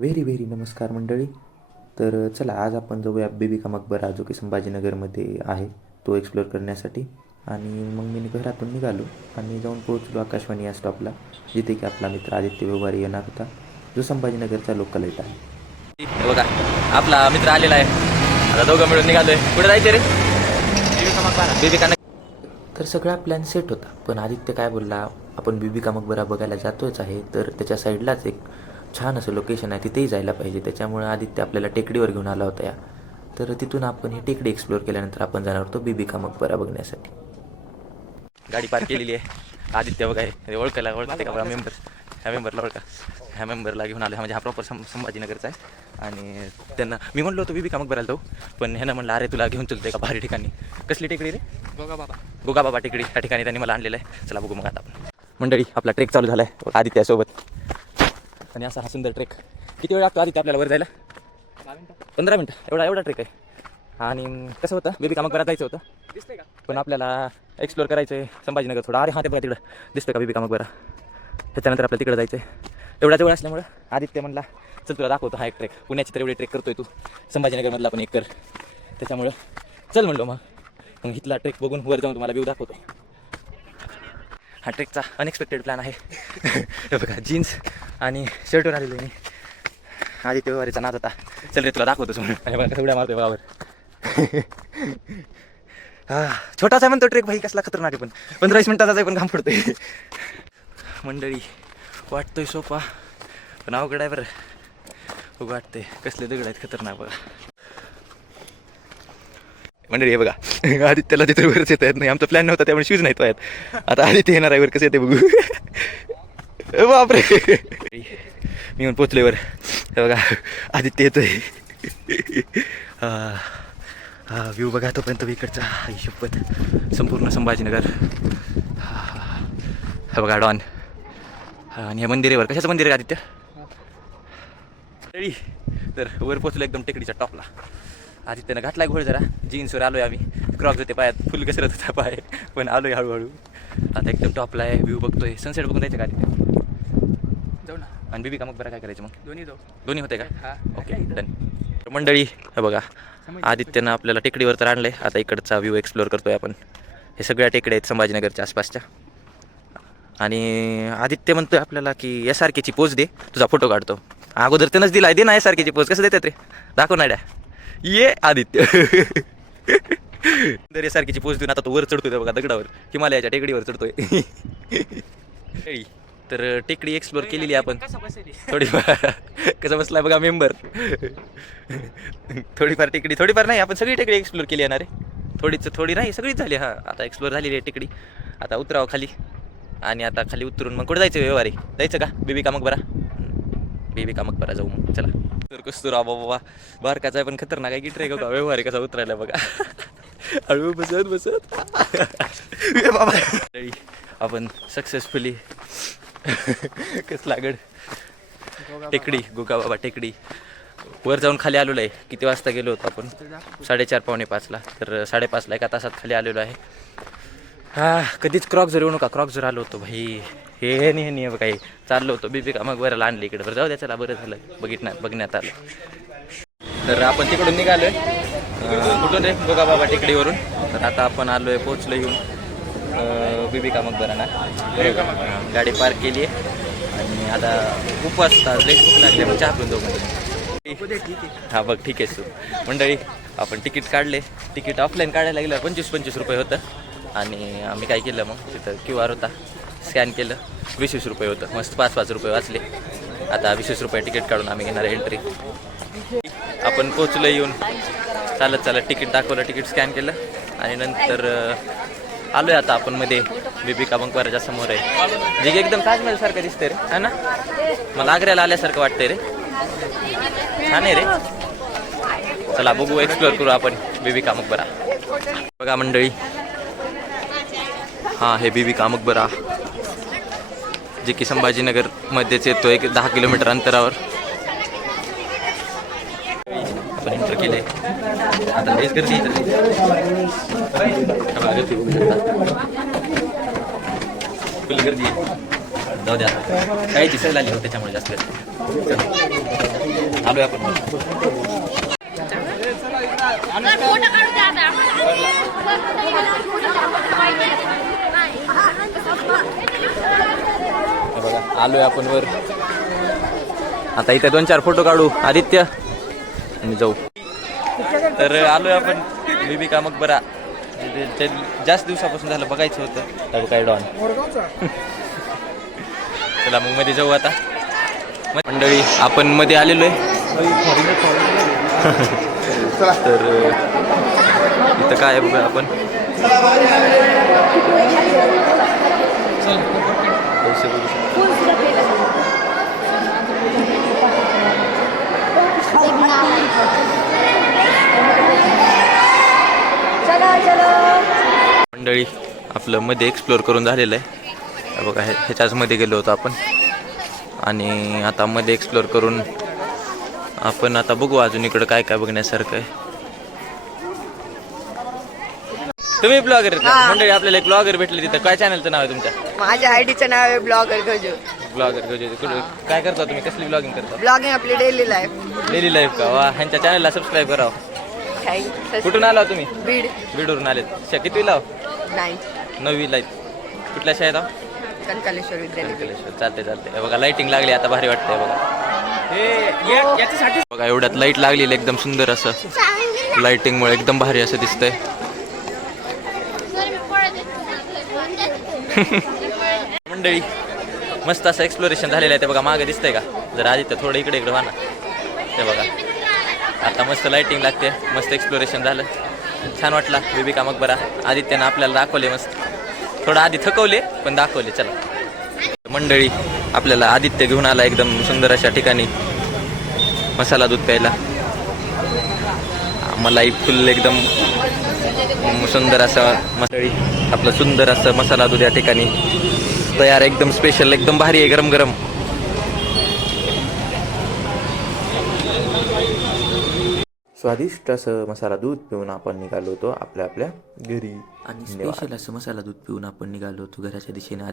Very very नमस्कार मंडळी. तर चला आज आपण जाऊया बीबी का मकबरा जो की संभाजीनगरमध्ये आहे तो एक्सप्लोअर करण्यासाठी. आणि मग मी घरातून निघालो आणि जाऊन पोहोचलो आकाशवाणी या स्टॉपला, जिथे की आपला मित्र आदित्य व्यवहारी येणार होता, जो संभाजीनगरचा लोकलाईट आहे. हे बघा आपला मित्र आलेला आहे. आता दोघं मिळून निघालोय. कुठे जायचे रे? बीबी का तर सगळा प्लॅन सेट होता, पण आदित्य काय बोलला, आपण बीबी का मकबरा बघायला जातोच आहे, तर त्याच्या साईडलाच एक छान असं लोकेशन आहे, तिथेही जायला पाहिजे. त्याच्यामुळे आदित्य आपल्याला टेकडीवर घेऊन आला होता. तर तिथून आपण ही टेकडी एक्सप्लोअर केल्यानंतर आपण जाणार होतो बीबी का मकबरा बघण्यासाठी. गाडी पार्क केलेली आहे. आदित्य बघा हे ओळखते का मेंबर? ह्या मेंबरला ओळखा. ह्या मेंबरला घेऊन आलो. म्हणजे हा प्रॉपर संभाजीनगरचा आहे. आणि त्यांना मी म्हणलो होतो बीबी का मकबराला जाऊ, पण ह्यानं म्हणलं अरे तुला घेऊन चलतो एका भारी ठिकाणी. कसली टेकडी रे? गोगाबाबा टेकडी. त्या ठिकाणी त्यांनी मला आणलेलं आहे. चला बघू मग आता आपण. मंडळी आपला ट्रेक चालू झाला आहे आदित्यासोबत. आणि असा हा सुंदर ट्रेक. किती वेळ लागतो आदित्य आपल्याला वर जायला? 15 मिनटं. एवढा ट्रेक आहे. आणि कसं होतं, बीबी का मकबरा जायचं होतं, दिसतंय का? पण आपल्याला एक्सप्लोअर करायचं आहे संभाजीनगर थोडं. अरे हां ते बघा तिकडं दिसतं का बीबी का मकबरा? त्याच्यानंतर आपल्याला तिकडं जायचं आहे. एवढाच वेळ असल्यामुळं आदित्य म्हणला चल तुला दाखवतो हा एक ट्रेक. पुण्याची तर एवढी ट्रेक करतोय तू, संभाजीनगरमधला पण एक कर. त्याच्यामुळं चल म्हणलो. मग इथला ट्रेक बघून वर जाऊन तुम्हाला व्ह्यू दाखवतो. हा ट्रेकचा अनएक्सपेक्टेड प्लॅन आहे. हे बघा जीन्स आणि शर्टवर आलेलो आहे मी. आदित्य व्यवहारीचा नाद होता. चल रे तुला दाखवतोच म्हणून. आणि बघा कसं उड्या मारतोय बघावर. हा छोटासा म्हणतो ट्रेक भाई, कसला खतरनाक आहे, पण 15-20 मिनिटाचा आहे, पण घाम पडतोय. मंडळी वाटतोय सोपा, पण अवघड आहे बरं. वाटते कसले दगड आहेत खतरनाक बघा. मंडळी हे बघा आदित्यला तिथे वरच येता येत नाही. आमचा प्लॅन नव्हता त्यामुळे शूज नाही तो आहेत. आता आदित्य येणार आहे वर, कसं येते बघू. बापरे मी येऊन पोचलोय वर. हे बघा आदित्य येतोय. हा व्ह्यू बघा तोपर्यंत इकडचा. शपथ संपूर्ण संभाजीनगर. हा बघा डॉन. आणि हे मंदिर आहे वर. कशाचं मंदिर आहे आदित्य? तर वर पोचलो एकदम टेकडीच्या टॉपला. आदित्यनं घातलाय घोळ जरा. जीन्सवर आलोय आम्ही. क्रॉक्स होते पायात, फुल घसरत होता पाय, पण आलोय हळूहळू. आता एकदम टॉपला आहे. व्ह्यू बघतोय. सनसेट बघून जायचं का आदित्य? जाऊ ना. आणि बीबी का मकबरा काय करायचं मग? दोन्ही होते का? Okay done. मंडळी हे बघा आदित्यनं आपल्याला टेकडीवर तर आणलंय. आता इकडचा व्ह्यू एक्सप्लोअर करतोय आपण. हे सगळ्या टेकड्या आहेत संभाजीनगरच्या आसपासच्या. आणि आदित्य म्हणतोय आपल्याला की SRKची पोज दे, तुझा फोटो काढतो. अगोदर त्यानंच दिलाय, दे ना SRKची पोज. कसं देतात रे? दाखव ना. ये आदित्य. तर SRKची पोज देऊन आता तो वर चढतोय बघा दगडावर, हिमालयाच्या टेकडीवर चढतोय. तर टेकडी एक्सप्लोअर केलेली आपण थोडीफार. कसं बसलाय बघा मेंबर. थोडीफार टेकडी, थोडीफार नाही, आपण सगळी टेकडी एक्सप्लोअर केली येणार आहे. थोडी नाही, सगळीच झाली. हां आता एक्सप्लोअर झालेली आहे टेकडी. आता उतरावं खाली. आणि आता खाली उतरून मग कुठं जायचं? व्यवहारी जायचं का बीबी का मकबरा? बीबी का मकबरा जाऊ मग चला. तर कसं बाबा बारकाचा आहे पण खतरनाक आहे की ट्रेक होता. व्यवहारी कसा उतरायला बघा. हळू बसत बाबा. आपण सक्सेसफुली कसला गड टेकडी, गोगाबाबा टेकडी वर जाऊन खाली आलेलो आहे. किती वाजता गेलो होतो आपण? 4:30 पावणे 5ला. तर 5:30ला एका तासात खाली आलेलो आहे. कधीच क्रॉक्स जर येऊ नका. क्रॉक्स जर आलो होतो भाई. हे नाही काही चाललो होतो बीबी का मकबराला आणलं इकडे. बरं जाऊ द्या, चला बरं झालं बघण्यात आलं. तर आपण तिकडून निघालोय. कुठून रे? गोगाबाबा टेकडीवरून. तर आता आपण आलोय, पोचलो येऊन बीबी का मकबराला. गाडी पार्क केली आहे. आणि आता उपवास भूक लागले मग चहा पिऊन जाऊ म्हणजे. हा बघ ठीक आहे. मंडळी आपण तिकीट काढले. तिकीट ऑफलाईन काढायला गेलं 25 रुपये होतं. आणि आम्ही काय केलं मग, तिथं QR होता, स्कॅन केलं. 20 रुपये होतं. मस्त 5 रुपये वाचले. आता 20 रुपये तिकीट काढून आम्ही घेणार एंट्री. आपण पोचलो येऊन. चालत तिकीट दाखवलं, तिकीट स्कॅन केलं. आणि नंतर आलोय आता आपण मध्ये बीबी का मकबराच्या समोर आहे. जे एकदम ताजमहल सारखं दिसतंय रे, है ना? मला आग्र्याला आल्यासारखं वाटतंय रे. छान आहे रे. चला बघू, एक्सप्लोअर करू आपण बीबी का मकबरा. बघा मंडळी, हा हे बीबी का मकबरा, जे की संभाजीनगर मध्येच येतो. एक 10 किलोमीटर अंतरावर आपण एंटर केले. आता हेच गर्दी फुल गर्दी. जाऊ द्या, काही दिसायला आली हो त्याच्यामुळे जास्त गर्दी. आलोय आपण हे बघा आलोय आपण वर. आता इथे 2-4 फोटो काढू आदित्य आणि जाऊ. तर आलोय आपण बीबी मकबरा. ते जास्त दिवसापासून झालं बघायचं होतं काय डॉन. चला मग मध्ये जाऊ आता. मंडळी आपण मध्ये आलेलो आहे. तर इथं काय आहे बघा आपण. पैसे बघू शकतो. मंडळी आपलं मध्ये एक्सप्लोअर करून झालेलं आहे बघा. ह्याच्याच मध्ये गेलो होतो आपण आणि आता मध्ये एक्सप्लोअर करून आपण आता बघू अजून इकडं काय काय बघण्यासारखं आहे. तुम्ही ब्लॉगर मंडळी आपल्याला एक ब्लॉगर भेटले तिथं. काय चॅनलचं नाव आहे तुमच्या? माझ्या आयडीचं नाव आहे ब्लॉगर गजू. ब्लॉगर काय करता तुम्ही? कसली ब्लॉगिंग करता? ब्लॉगिंग आपली डेली लाईफ. डेली लाईफ का? वा, ह्यांच्या चॅनलला सबस्क्राईब करावं. थँक्यू. कुठून आला तुम्ही? बीड. बीडवरून आलेत. किती लाव? 9वी लाईत. कुठल्या शाळेत आहो? कनकालेश्वर विद्यालय. चालते चालते. हे बघा लाईटिंग लागली आता भारी वाटतंय बघा. बघा एवढ्यात लाईट लागलेली एकदम सुंदर असं. लाईटिंगमुळे एकदम भारी असं दिसतंय. मंडळी मस्त असं एक्सप्लोरेशन झालेलं आहे ते बघा. मागे दिसतंय का? जर आदित्य थोडं इकडे इकडे व्हा ना. ते बघा आता मस्त लाईटिंग लागते. मस्त एक्सप्लोरेशन झालं. छान वाटला बीबी मकबरा. आदित्यनं आपल्याला दाखवले मस्त. थोडं आधी थकवले पण दाखवले. चला मंडळी आपल्याला आदित्य घेऊन आला एकदम सुंदर अशा ठिकाणी मसाला दूध प्यायला. मलाई फुल एकदम सुंदर असं. मंडळी आपलं सुंदर असं मसाला दूध या ठिकाणी तयार. एकदम स्पेशल एकदम भारी आहे. गरम गरम. स्वादिष्ट असं मसाला दूध पिऊन आपण निघालो होतो आपल्या घरी. आणि स्पेशल असं मसाला दूध पिऊन आपण निघालो होतो घराच्या दिशेने.